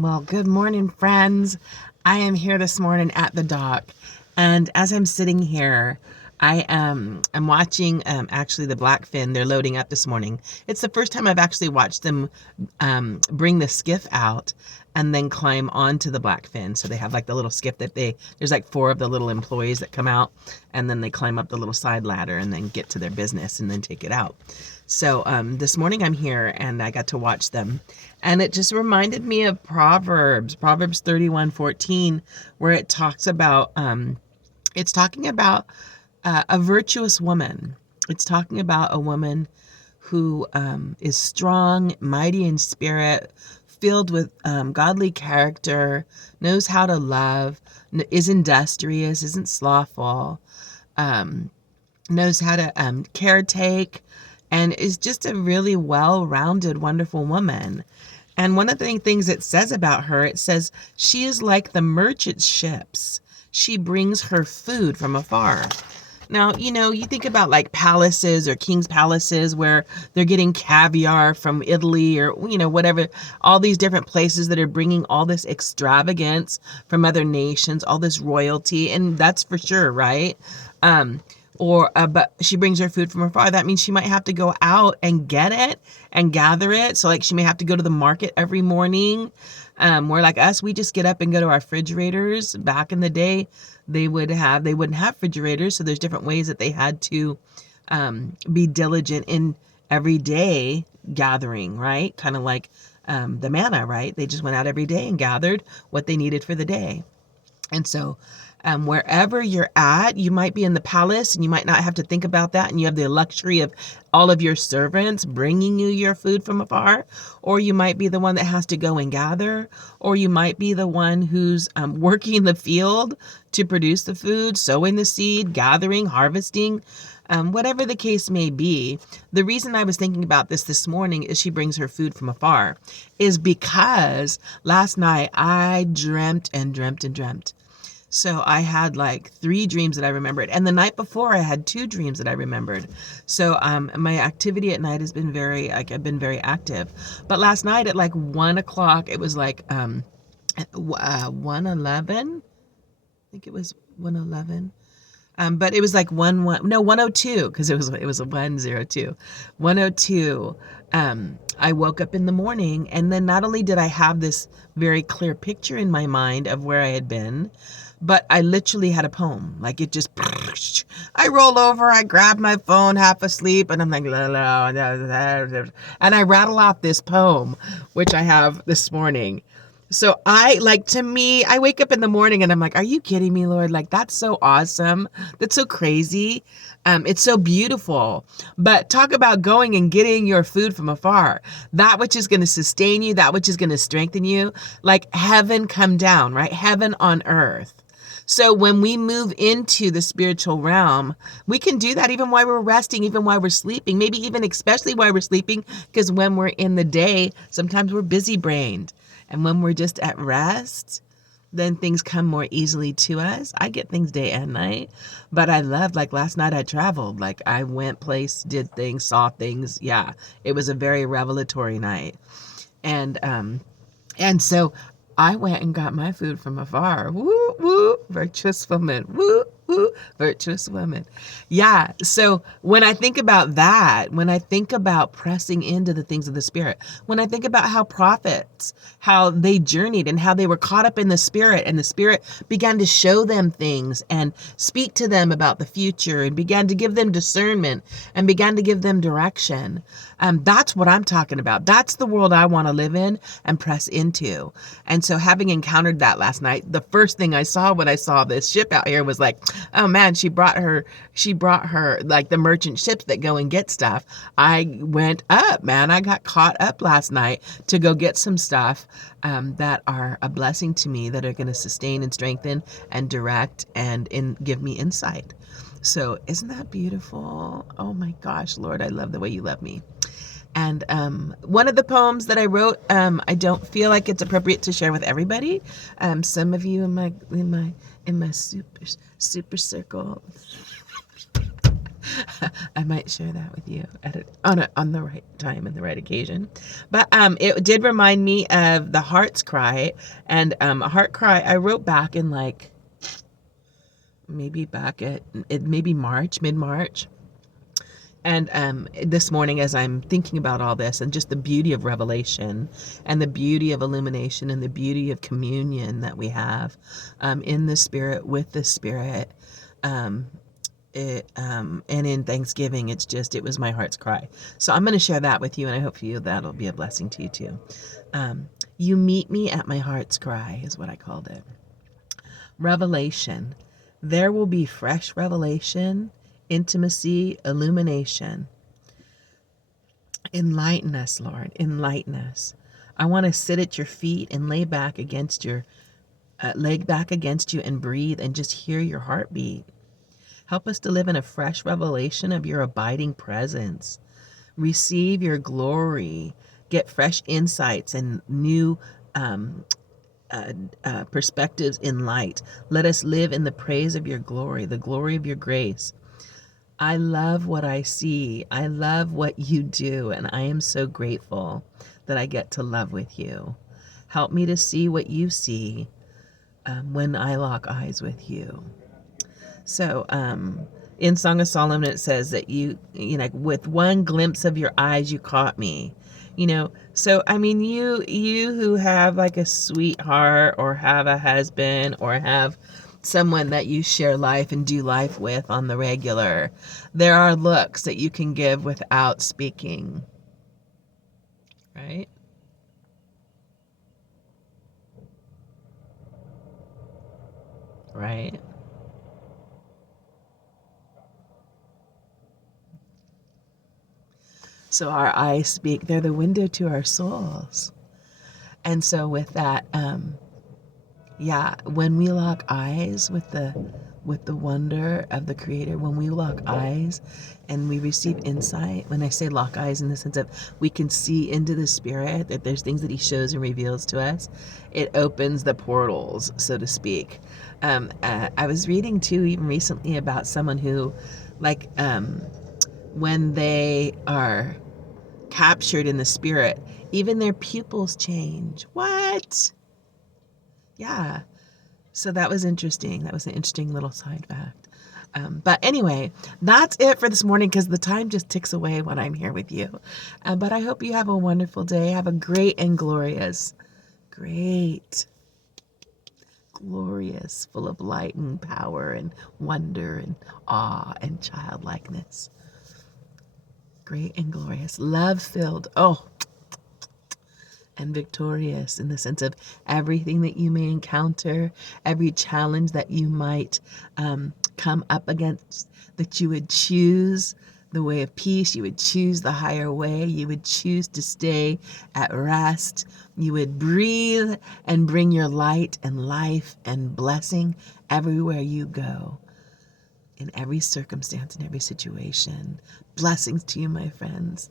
Well, good morning, friends. I am here this morning at the dock, and as I'm sitting here, I'm watching actually the blackfin. They're loading up this morning. It's the first time I've actually watched them bring the skiff out and then climb onto the blackfin. So they have like the little skiff that there's like four of the little employees that come out, and then they climb up the little side ladder and then get to their business and then take it out. So this morning I'm here and I got to watch them. And it just reminded me of Proverbs 31:14, where it talks about, it's talking about a virtuous woman. It's talking about a woman who is strong, mighty in spirit, filled with godly character, knows how to love, is industrious, isn't slothful, knows how to caretake, and is just a really well-rounded, wonderful woman. And one of the things it says about her, it says, she is like the merchant ships. She brings her food from afar. Now, you think about like palaces or king's palaces where they're getting caviar from Italy or, whatever, all these different places that are bringing all this extravagance from other nations, all this royalty. And that's for sure, right? But she brings her food from afar. That means she might have to go out and get it and gather it. So like she may have to go to the market every morning. Where like us, we just get up and go to our refrigerators. Back in the day, they wouldn't have refrigerators. So there's different ways that they had to be diligent in everyday gathering, right? Kind of like the manna, right? They just went out every day and gathered what they needed for the day. And so wherever you're at, you might be in the palace and you might not have to think about that. And you have the luxury of all of your servants bringing you your food from afar. Or you might be the one that has to go and gather. Or you might be the one who's working the field to produce the food, sowing the seed, gathering, harvesting. Whatever the case may be, the reason I was thinking about this morning is she brings her food from afar is because last night I dreamt and dreamt and dreamt. So I had like 3 dreams that I remembered. And the night before I had 2 dreams that I remembered. So my activity at night has been I've been very active. But last night at like 1 o'clock, it was like 1:11. I think it was 1:11. But it was like 102, because it was a 102. 102. I woke up in the morning, and then not only did I have this very clear picture in my mind of where I had been, but I literally had a poem. Like it just, I roll over, I grab my phone half asleep, and I'm like, la, la, la, la, la, and I rattle off this poem, which I have this morning. So to me, I wake up in the morning and I'm like, are you kidding me, Lord? Like, that's so awesome. That's so crazy. It's so beautiful. But talk about going and getting your food from afar. That which is going to sustain you, that which is going to strengthen you, like heaven come down, right? Heaven on earth. So when we move into the spiritual realm, we can do that even while we're resting, even while we're sleeping, maybe even especially while we're sleeping, because when we're in the day, sometimes we're busy brained. And when we're just at rest, then things come more easily to us. I get things day and night, but I love, like last night I traveled, like I went place, did things, saw things. Yeah, it was a very revelatory night. And so I went and got my food from afar. Woo, woo, virtuous woman. Woo, woo, virtuous woman. Yeah. So when I think about that, when I think about pressing into the things of the Spirit, when I think about how prophets, how they journeyed and how they were caught up in the Spirit, and the Spirit began to show them things and speak to them about the future and began to give them discernment and began to give them direction. That's what I'm talking about. That's the world I want to live in and press into. And so having encountered that last night, the first thing I saw when I saw this ship out here was like, oh man, she brought her like the merchant ships that go and get stuff. I went up, man. I got caught up last night to go get some stuff that are a blessing to me, that are going to sustain and strengthen and direct and give me insight. So isn't that beautiful? Oh my gosh, Lord, I love the way you love me. And one of the poems that I wrote, I don't feel like it's appropriate to share with everybody. Some of you in my super circle I might share that with you on the right time and the right occasion. But it did remind me of the Heart's Cry, and a Heart Cry I wrote back in like maybe back at maybe March, mid-March. And this morning, as I'm thinking about all this and just the beauty of revelation and the beauty of illumination and the beauty of communion that we have in the Spirit, with the Spirit, um, and in Thanksgiving, it was my heart's cry. So I'm going to share that with you, and I hope for you that'll be a blessing to you too. You meet me at my heart's cry is what I called it. Revelation. There will be fresh revelation, intimacy, illumination. Enlighten us, Lord. Enlighten us. I want to sit at your feet and lay back against you and breathe and just hear your heartbeat. Help us to live in a fresh revelation of your abiding presence. Receive your glory. Get fresh insights and new perspectives in light. Let us live in the praise of your glory, the glory of your grace. I love what I see. I love what you do, and I am so grateful that I get to love with you. Help me to see what you see when I lock eyes with you. So, in Song of Solomon, it says that you know, with one glimpse of your eyes, you caught me. So I mean, you who have like a sweetheart, or have a husband, or have someone that you share life and do life with on the regular, there are looks that you can give without speaking, right? Right. So our eyes speak. They're the window to our souls. And so with that, yeah, when we lock eyes with the wonder of the Creator, when we lock eyes and we receive insight, when I say lock eyes in the sense of we can see into the Spirit, that there's things that He shows and reveals to us, it opens the portals, so to speak. I was reading too, even recently, about someone who, like, when they are captured in the Spirit, even their pupils change. What? Yeah. So that was interesting. That was an interesting little side fact. But anyway, that's it for this morning, because the time just ticks away when I'm here with you. But I hope you have a wonderful day. Have a great and glorious, full of light and power and wonder and awe and childlikeness. Great and glorious, love-filled. Oh, and victorious, in the sense of everything that you may encounter, every challenge that you might come up against, that you would choose the way of peace, you would choose the higher way, you would choose to stay at rest, you would breathe and bring your light and life and blessing everywhere you go, in every circumstance, in every situation. Blessings to you, my friends.